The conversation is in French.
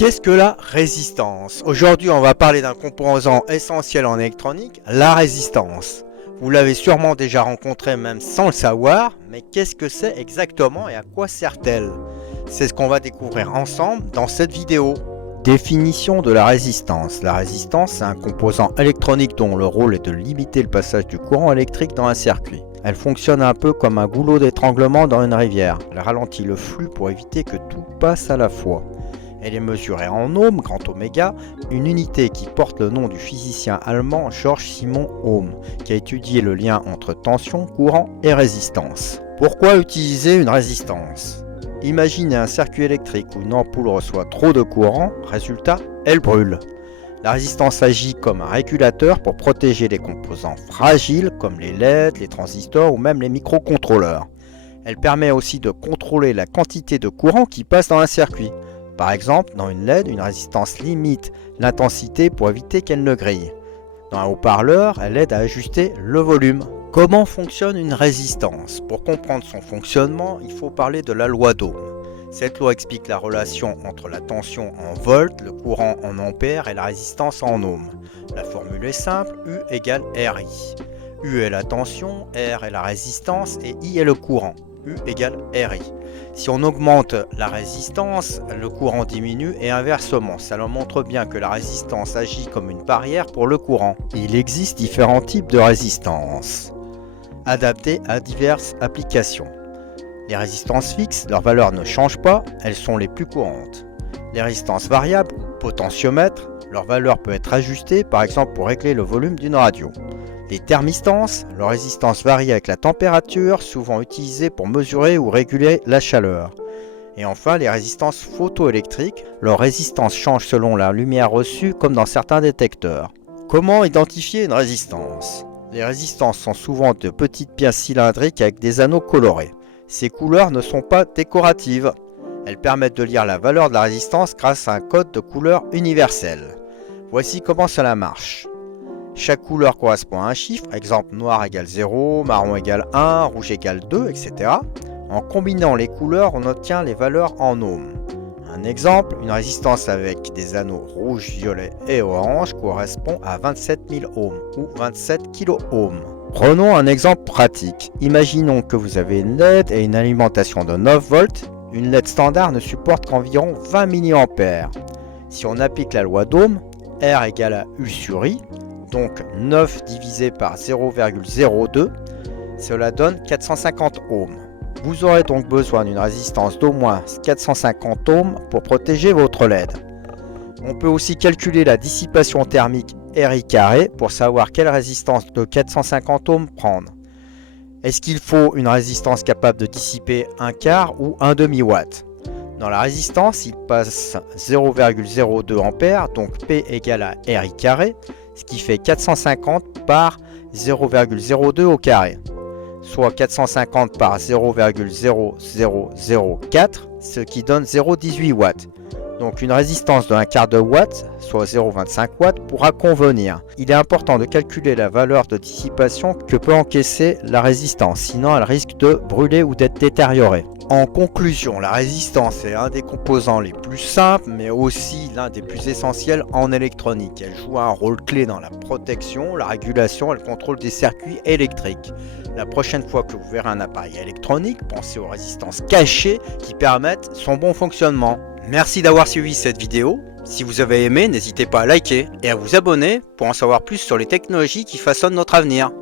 Qu'est-ce que la résistance? Aujourd'hui, on va parler d'un composant essentiel en électronique, la résistance. Vous l'avez sûrement déjà rencontré même sans le savoir, mais qu'est-ce que c'est exactement et à quoi sert-elle? C'est ce qu'on va découvrir ensemble dans cette vidéo. Définition de la résistance. La résistance, c'est un composant électronique dont le rôle est de limiter le passage du courant électrique dans un circuit. Elle fonctionne un peu comme un goulot d'étranglement dans une rivière. Elle ralentit le flux pour éviter que tout passe à la fois. Elle est mesurée en ohms, grand oméga, une unité qui porte le nom du physicien allemand Georg Simon Ohm, qui a étudié le lien entre tension, courant et résistance. Pourquoi utiliser une résistance? Imaginez un circuit électrique où une ampoule reçoit trop de courant, résultat, elle brûle. La résistance agit comme un régulateur pour protéger les composants fragiles comme les LED, les transistors ou même les microcontrôleurs. Elle permet aussi de contrôler la quantité de courant qui passe dans un circuit. Par exemple, dans une LED, une résistance limite l'intensité pour éviter qu'elle ne grille. Dans un haut-parleur, elle aide à ajuster le volume. Comment fonctionne une résistance? Pour comprendre son fonctionnement, il faut parler de la loi d'Ohm. Cette loi explique la relation entre la tension en volts, le courant en ampères et la résistance en ohms. La formule est simple, U égale RI. U est la tension, R est la résistance et I est le courant. U égale RI. Si on augmente la résistance, le courant diminue et inversement. Cela montre bien que la résistance agit comme une barrière pour le courant. Il existe différents types de résistance, adaptés à diverses applications. Les résistances fixes, leur valeur ne change pas, elles sont les plus courantes. Les résistances variables ou potentiomètres, leur valeur peut être ajustée, par exemple pour régler le volume d'une radio. Les thermistances, leur résistance varie avec la température, souvent utilisée pour mesurer ou réguler la chaleur. Et enfin, les résistances photoélectriques, leur résistance change selon la lumière reçue comme dans certains détecteurs. Comment identifier une résistance? Les résistances sont souvent de petites pièces cylindriques avec des anneaux colorés. Ces couleurs ne sont pas décoratives. Elles permettent de lire la valeur de la résistance grâce à un code de couleur universel. Voici comment cela marche. Chaque couleur correspond à un chiffre, exemple noir égale 0, marron égale 1, rouge égale 2, etc. En combinant les couleurs, on obtient les valeurs en ohms. Un exemple, une résistance avec des anneaux rouge, violet et orange correspond à 27 000 ohms ou 27 kOhms. Prenons un exemple pratique. Imaginons que vous avez une LED et une alimentation de 9 volts. Une LED standard ne supporte qu'environ 20 mA. Si on applique la loi d'Ohm, R égale à U sur I, donc 9 divisé par 0,02, cela donne 450 ohms. Vous aurez donc besoin d'une résistance d'au moins 450 ohms pour protéger votre LED. On peut aussi calculer la dissipation thermique RI carré pour savoir quelle résistance de 450 ohms prendre. Est-ce qu'il faut une résistance capable de dissiper un quart ou un demi-watt? Dans la résistance, il passe 0,02 ampères, donc P égale à RI carré, ce qui fait 450 par 0,02 au carré, soit 450 par 0,0004, ce qui donne 0,18 watts. Donc une résistance de un quart de watt, soit 0,25 watts, pourra convenir. Il est important de calculer la valeur de dissipation que peut encaisser la résistance, sinon elle risque de brûler ou d'être détériorée. En conclusion, la résistance est un des composants les plus simples, mais aussi l'un des plus essentiels en électronique. Elle joue un rôle clé dans la protection, la régulation et le contrôle des circuits électriques. La prochaine fois que vous verrez un appareil électronique, pensez aux résistances cachées qui permettent son bon fonctionnement. Merci d'avoir suivi cette vidéo. Si vous avez aimé, n'hésitez pas à liker et à vous abonner pour en savoir plus sur les technologies qui façonnent notre avenir.